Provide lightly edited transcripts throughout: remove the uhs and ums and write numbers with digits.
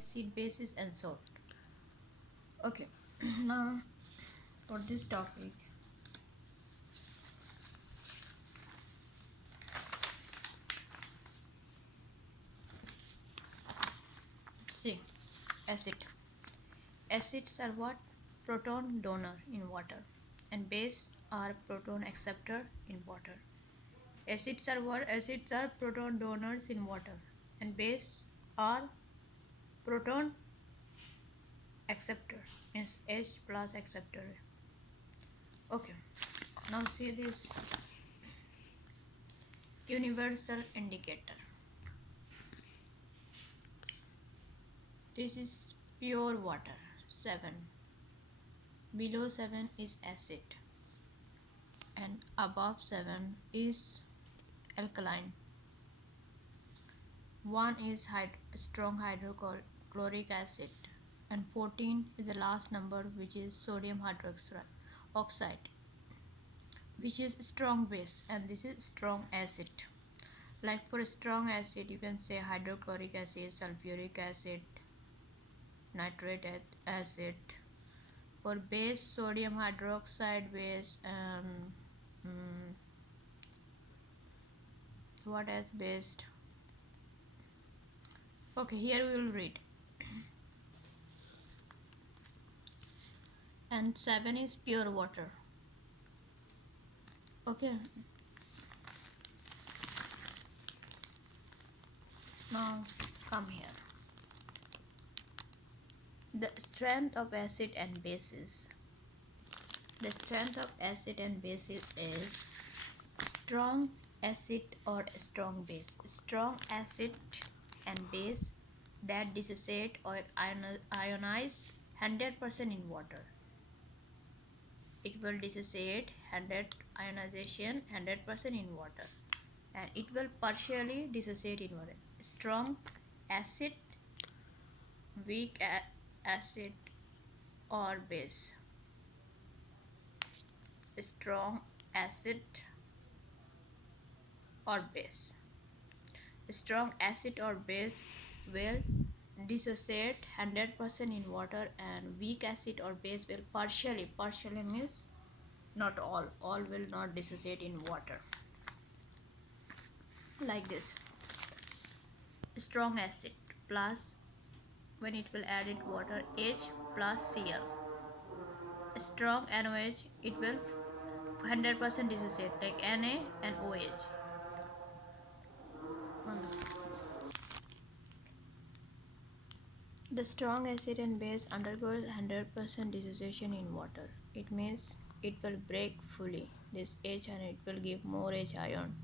acid, bases, and salt. Okay, now for this topic, see, acid. Acids are what? Proton donor in water, and base are proton acceptor in water. Acids are what? Acids are proton donors in water, and base are proton acceptor, means H plus acceptor. Okay, now see this universal indicator. This is pure water, 7. Below 7 is acid, and above 7 is alkaline. 1 is strong hydrochloric acid, and 14 is the last number, which is sodium hydroxide, which is strong base, and this is strong acid. Like for strong acid, you can say hydrochloric acid, sulfuric acid, nitrate acid. For base, sodium hydroxide base, what as base? Okay, here we will read. And 7 is pure water. Okay, now come here. The strength of acid and bases. The strength of acid and bases is strong acid or strong base. Strong acid and base that dissociate or ionize 100% in water. It will dissociate 100 ionization 100% in water, and it will partially dissociate in water. Strong acid, weak acid or base. Strong acid or base. Strong acid or base will dissociate 100% in water, and weak acid or base will partially means not all will not dissociate in water. Like this, strong acid plus, when it will add it water, H plus Cl. Strong NOH, it will 100% dissociate, like Na and OH. The strong acid and base undergoes 100% dissociation in water. It means it will break fully this H, and it will give more H ion.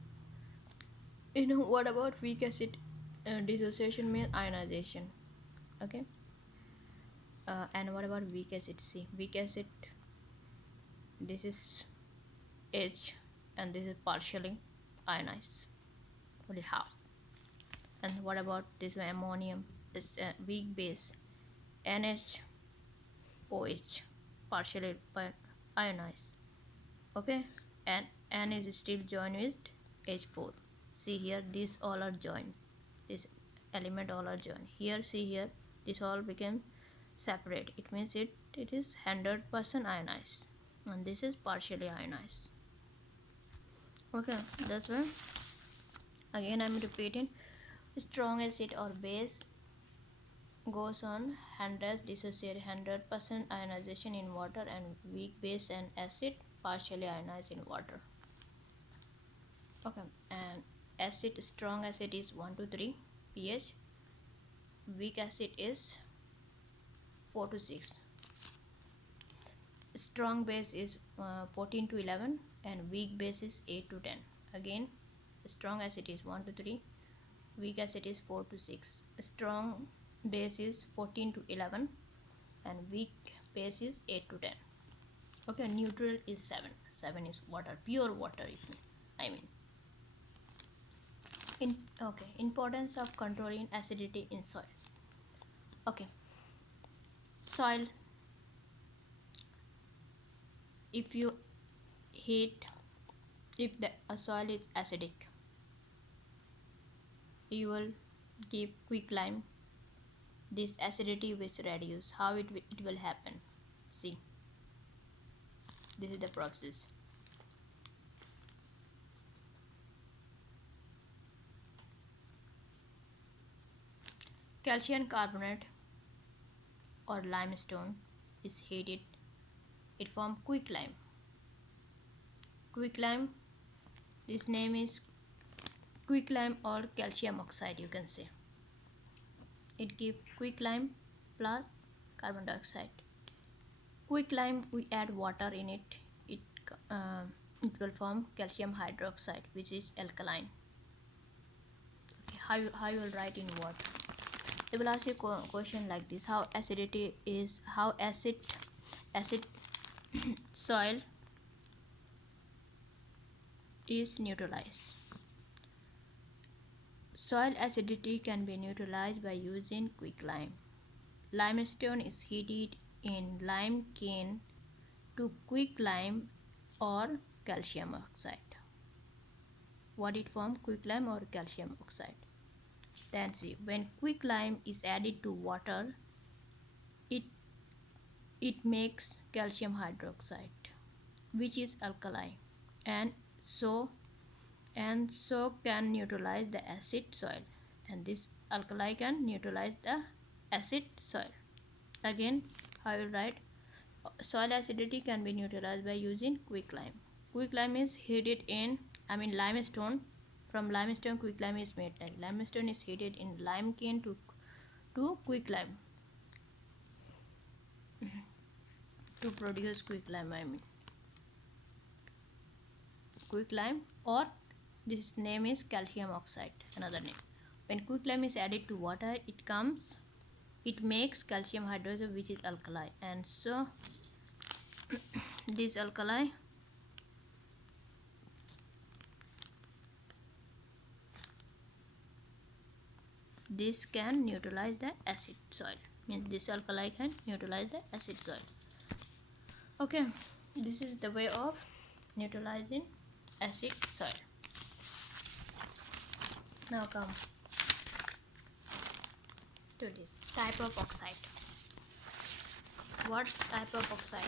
What about weak acid? Dissociation means ionization. Okay. And what about weak acid? See, weak acid, this is H, and this is partially ionized, only half. And what about this ammonium? This weak base, NHOH, partially ionized. Okay, and N is still joined with H4. See here, these all are joined. This element all are joined. Here, see here, this all became separate. It means it is 100% ionized, and this is partially ionized. Okay, that's why again I'm repeating. Strong acid or base goes on 100 dissociate 100% ionization in water, and weak base and acid partially ionized in water. Okay, and acid, strong acid is 1 to 3 pH, weak acid is 4 to 6, strong base is 14 to 11, and weak base is 8 to 10. Again, strong acid is 1 to 3, weak acid is 4 to 6, strong base is 14 to 11, and weak base is 8 to 10. Okay, neutral is 7. 7 is water, pure water, I mean. Okay, importance of controlling acidity in soil. Okay, soil, if you heat, if the soil is acidic, you will give quick lime this acidity will reduce. How it will happen? See, this is the process. Calcium carbonate or limestone is heated. It forms quicklime. Quicklime, this name is quicklime or calcium oxide, you can say. It gives quicklime plus carbon dioxide. Quicklime, we add water in it. It will form calcium hydroxide, which is alkaline. Okay, how you will write in what? They will ask you a question like this: how acid soil is neutralized. Soil acidity can be neutralized by using quicklime. Limestone is heated in lime kiln to quicklime or calcium oxide. What it forms? Quicklime or calcium oxide. Then see, when quicklime is added to water, it makes calcium hydroxide, which is alkaline, and so can neutralize the acid soil, and this alkali can neutralize the acid soil. Again, I will write soil acidity can be neutralized by using quicklime. Quicklime is heated in limestone. From limestone, quicklime is made. Like limestone is heated in lime kiln to quicklime to produce quicklime. Quicklime, or this name is calcium oxide, another name. When quicklime is added to water, it makes calcium hydroxide, which is alkali, and so this alkali this can neutralize the acid soil. Means this alkali can neutralize the acid soil. Okay, this is the way of neutralizing acid soil. Now come to this type of oxide. What type of oxide?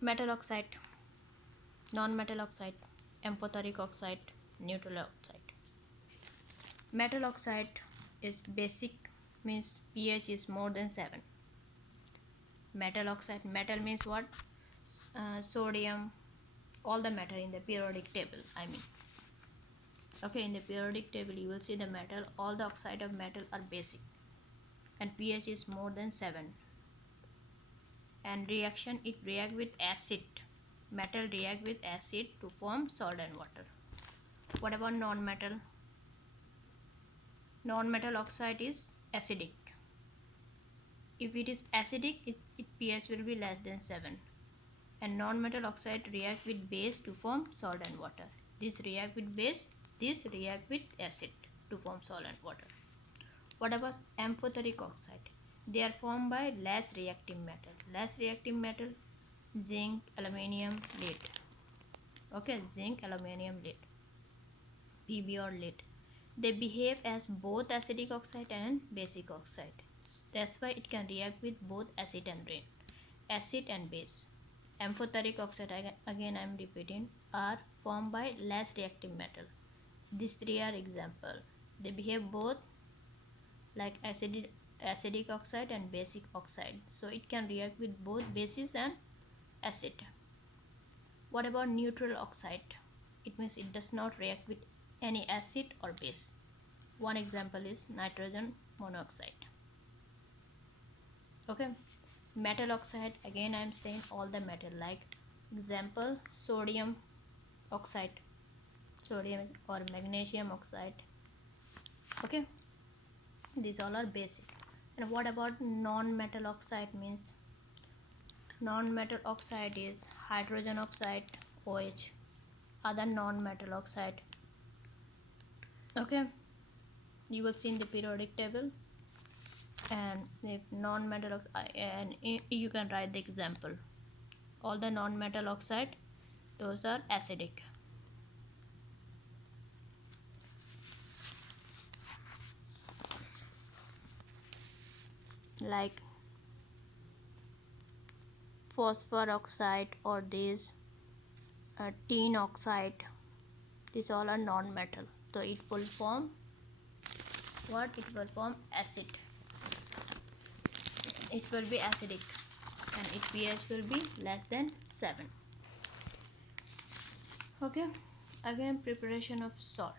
Metal oxide, non-metal oxide, amphoteric oxide, neutral oxide. Metal oxide is basic, means pH is more than 7. Metal oxide, metal means what? Sodium, all the metal in the periodic table, okay, in the periodic table you will see the metal, all the oxide of metal are basic, and pH is more than 7. And reaction, it react with acid. Metal react with acid to form salt and water. What about non-metal? Non-metal oxide is acidic. If it is acidic, its pH will be less than 7. And non-metal oxide react with base to form salt and water. This react with base, this react with acid to form salt and water. What about amphoteric oxide? They are formed by less reactive metal. Less reactive metal, zinc, aluminium, lead. Okay, zinc, aluminium, lead, Pb or lead. They behave as both acidic oxide and basic oxide. That's why it can react with both acid and rain, acid and base. Amphoteric oxide, again I am repeating, are formed by less reactive metal. These three are example. They behave both like acidic oxide and basic oxide, so it can react with both bases and acid. What about neutral oxide? It means it does not react with any acid or base. One example is nitrogen monoxide. Okay, metal oxide, again I am saying all the metal, like example sodium oxide, sodium or magnesium oxide. Okay, these all are basic. And what about non-metal oxide? Means non-metal oxide is hydrogen oxide, OH, other non-metal oxide. Okay, you will see in the periodic table, and if non-metal and you can write the example. All the non-metal oxide, those are acidic. like phosphor oxide or this tin oxide. These all are non-metal, so it will form what? It will form acid. It will be acidic and its pH will be less than 7. Okay, again preparation of salt.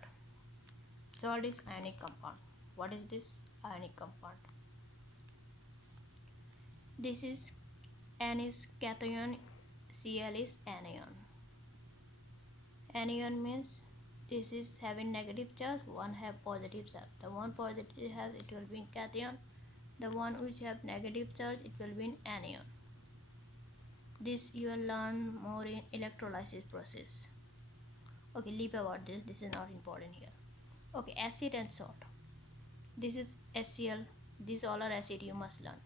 Salt is ionic compound. What is this? Ionic compound. This is N is cation, Cl is anion. Anion means this is having negative charge, one have positive charge. The one positive has, it will be in cation. The one which have negative charge, it will be in anion. This you will learn more in electrolysis process. Okay, leave about this. This is not important here. Okay, acid and salt. This is HCl. These all are acid you must learn.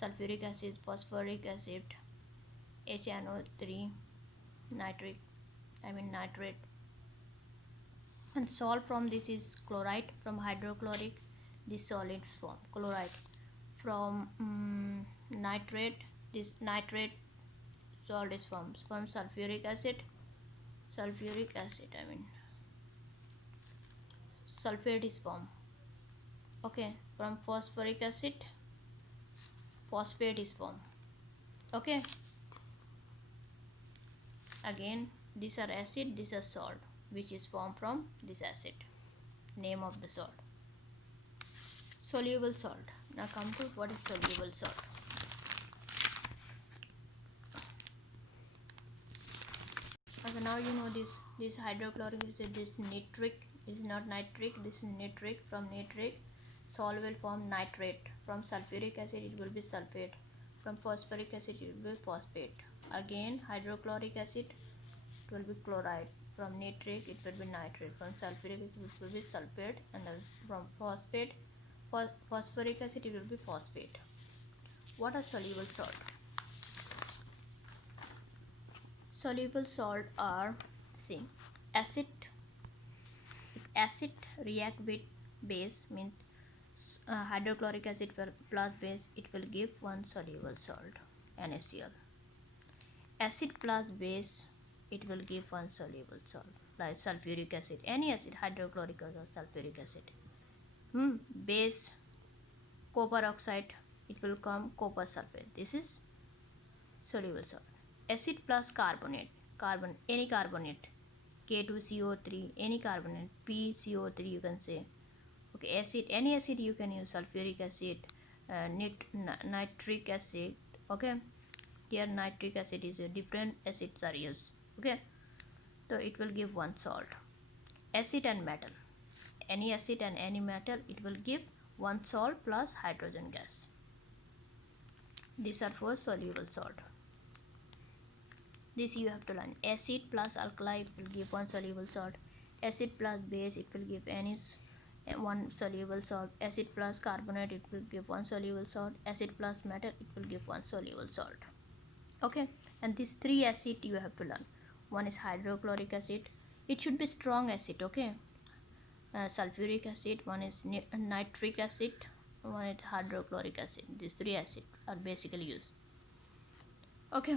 Sulfuric acid, phosphoric acid, HNO3, nitrate. And salt from this is chloride. From hydrochloric, this solid form chloride. From nitrate, this nitrate salt is formed. From sulfuric acid, sulfate is formed. Okay, from phosphoric acid, phosphate is formed. Okay, again these are acid, these are salt, which is formed from this acid. Name of the salt. Soluble salt. Now come to what is soluble salt. Okay, now you know this hydrochloric acid, this nitric is not nitric, this is nitric. From nitric, salt will form nitrate. From sulfuric acid, it will be sulfate. From phosphoric acid, it will be phosphate. Again, hydrochloric acid, it will be chloride. From nitric, it will be nitrate. From sulfuric acid, it will be sulfate. And from phosphoric acid, it will be phosphate. What are soluble salt? Soluble salt are, see, acid react with base, means hydrochloric acid plus base, it will give one soluble salt, NaCl. Acid plus base, it will give one soluble salt, like sulfuric acid, any acid, hydrochloric or sulfuric acid. Base, copper oxide, it will come copper sulfate. This is soluble salt. Acid plus carbonate, any carbonate, K2CO3, any carbonate, PCO3 you can say. Okay, acid, any acid you can use, sulfuric acid, nitric acid. Okay, here nitric acid is a different acids are used. Okay, so it will give one salt. Acid and metal, any acid and any metal, it will give one salt plus hydrogen gas. These are for soluble salt. This you have to learn. Acid plus alkali, it will give one soluble salt. Acid plus base, it will give any one soluble salt. Acid plus carbonate, it will give one soluble salt. Acid plus metal, it will give one soluble salt. Okay, and these three acid you have to learn. One is hydrochloric acid, it should be strong acid. Okay, sulfuric acid, one is nitric acid, one is hydrochloric acid. These three acids are basically used. Okay,